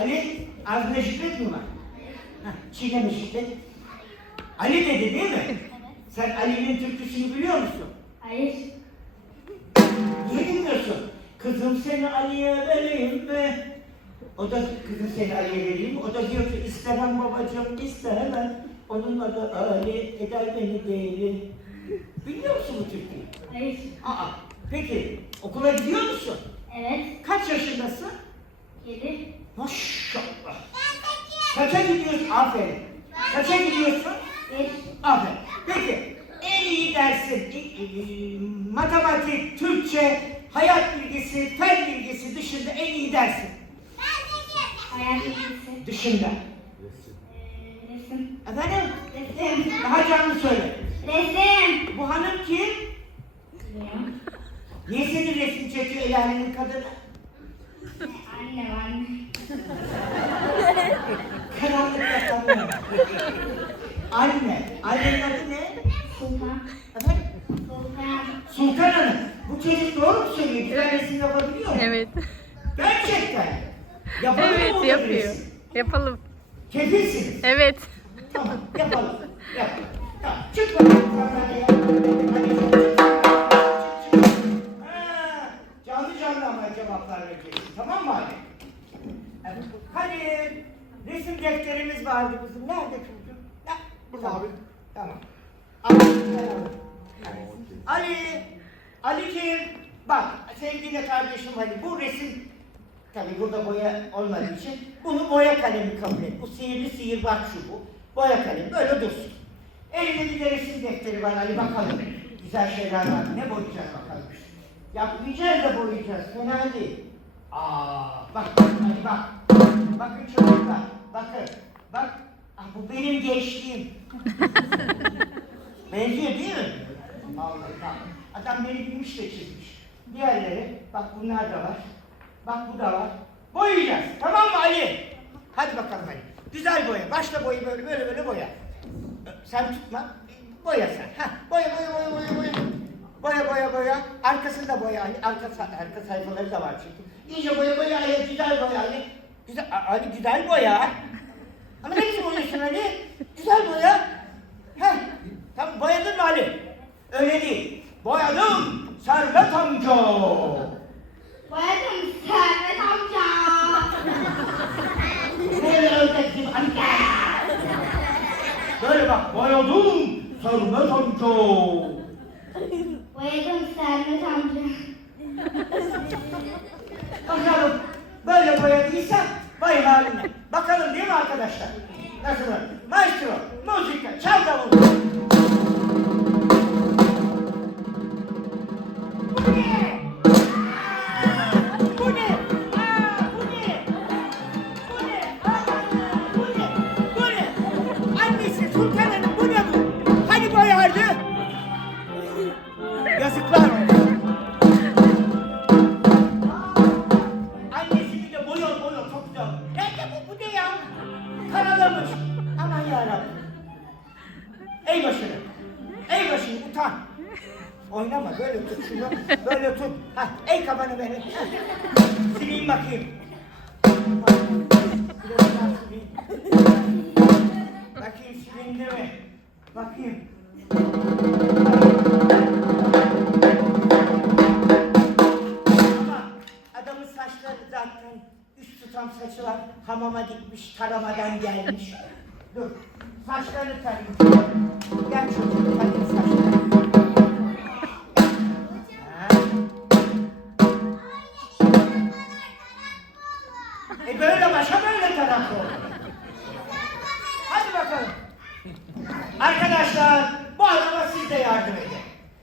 Ali ağzında şiklet mi var? Çiğneme şiklet. Ali dedi değil mi? Sen Ali'nin türküsünü biliyor musun? Hayır. Niye bilmiyorsun? Kızım seni Ali'ye vereyim mi? O da kızım seni Ali'ye vereyim mi? O da diyor ki istemem babacığım istemem. Onun adı Ali eder beni deli. Biliyor musun bu türküyü? Hayır. Aa, peki okula gidiyor musun? Evet. Kaç yaşındasın? Kedi. Maşallah. Kaça gidiyorsun? Aferin. Kaça gidiyorsun? Aferin. Peki en iyi dersin e, e, matematik, Türkçe, hayat bilgisi, fen bilgisi dışında en iyi dersin. Hayal bilgisi. Dışında. Resim. Efendim? Resim. Daha canlı söyle. Resim. Bu hanım kim? Niye senin resim çekiyor el alemin kadını? Bu çocuk doğru mu söylüyor? Güzel resim yapabiliyor mu? Evet. Gerçekten. Yapalım mı Evet yapıyor. resim? Yapalım. Kefilsiniz. Evet. Tamam yapalım. Yapalım. Tamam. Çık bakalım sandalyeye. Canlı canlı ama cevaplar vereceksin. Tamam mı abi? Evet. Hadi. Resim defterimiz vardı bizim. Nerede çocuğum? Ya, burada abi. Tamam. Al, sen al. Ali. Ali'ciğim. Bak sevgili kardeşim Ali bu resim Tabii burada boya olmadığı için bunu boya kalemi kabul et. Bu sihirli sihirbaz şu bu. Boya kalemi böyle dursun. Elinde bir de resim defteri var Ali bakalım. Güzel şeyler var. Ne boyayacağız bakalım. Yapmayacağız da boyayacağız. Fena değil. Aa, bak hadi bak. Bakın çocuklar. Bakın. Bak. Ah, bu benim gençliğim. Benziyor değil mi? Vallahi bak. Adam beni bilmiş de çizmiş. Diğerleri, bak bunlar da var. Bak bu da var. Boyayacağız. Tamam mı Ali? Hadi bakalım Ali. Güzel boya. Başla boyu böyle böyle böyle boya. Sen tutma. Boya sen. Heh. Boya boya boya boya boya. Boya boya boya. Arkasında boya Ali. Arka, arka sayfaları da var çünkü. İyice boya boya Ali. Güzel boya Ali. Güzel, Ali güzel boya. Ama ne biçim boyuyorsun Ali? Güzel boya. Heh. Tamam boyadın mı Ali? Öyle değil. Boyadım. Servet amca. Boyadım Servet amca. Böyle ördeksin anne. Böyle bak boyadım. Servet amca. Boyadım Servet amca. Bakalım böyle boyadıysa vay haline. Bakalım değil mi arkadaşlar? Nasıl? Maestro, müzika, çal davulu. Karalamış. Aman yarabbim. Ey başını. Ey başını utan. Oynama böyle tut şunu. Böyle tut. Ha, ey kafanı beni. Ha. Sileyim bakayım. Bakayım silindi mi? Bakayım. Adamın saçları zaten üst tutam saçı var. Hamama gitmiş, taramadan gelmiş. Dur, saçlarını tarayayım. Gel çocuğum, tarayayım saçlarını. Hadi bakalım. Arkadaşlar bu adama siz de yardım edin.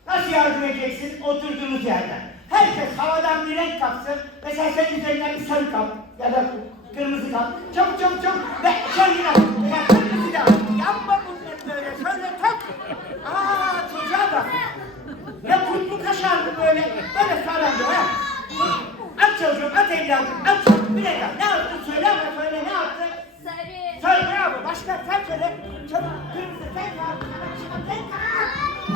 Nasıl yardım edeceksin? Oturduğunuz yerden. Herkes havadan bir renk kapsın. Mesela sen üzerinden bir sarı kap ya da kırmızı kap. Çabuk çabuk çabuk. Ve şöyle yap. Ya kırmızı da. Yapma bunları böyle. Şöyle tak. Aa çocuğa bak. Ne kutlu kaşar bu böyle. Böyle sağlam ha. At çocuğum, at evladım, at. Bir dakika, ne yaptın söyle? Sarı. Söyle bravo, başka sen söyle. Çabuk, kırmızı sen kal. Sen kal.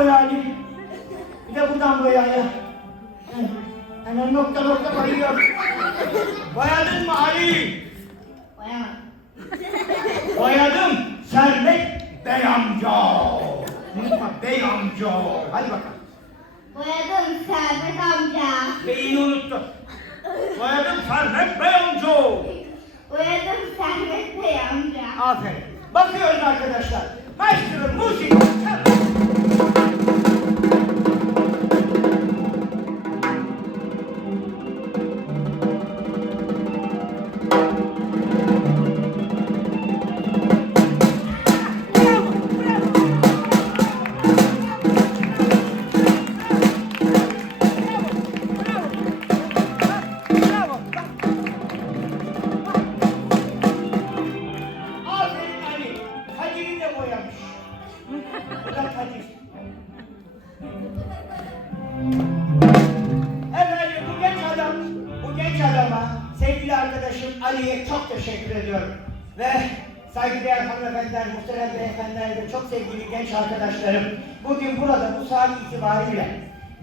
Boya Ali. Bir de buradan boya ya. Hemen nokta nokta boyuyor. Boyadın mı Ali? Boyamadım. Boyadım. Servet Bey amca. Unutma Bey amca. Hadi bakalım. Boyadım Servet amca. Beyini unuttu. Boyadım Servet Bey amca. Boyadım Servet Bey amca. Aferin. Bakıyoruz arkadaşlar. Maestro müzik. Boyamış. Bu da Kadir. Efendim bu genç adam, bu genç adama sevgili arkadaşım Ali'ye çok teşekkür ediyorum. Ve saygıdeğer hanımefendiler, muhterem beyefendiler ve çok sevgili genç arkadaşlarım bugün burada bu saat itibariyle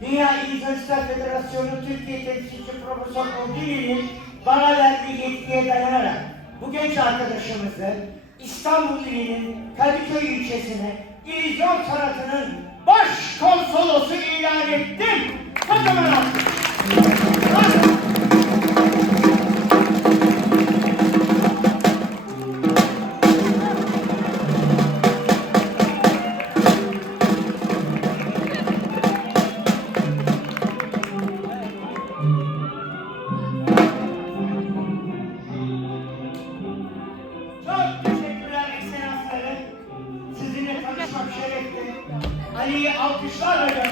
Dünya İnsanistler Federasyonu Türkiye Temsilci Profesör Odili'nin bana verdiği yetkiye dayanarak bu genç arkadaşımızı İstanbul ilinin Kadıköy ilçesine illüzyon sanatının baş konsolosu ilan ettim. Kocaman alkış. Alkışlarla gönderiyorum.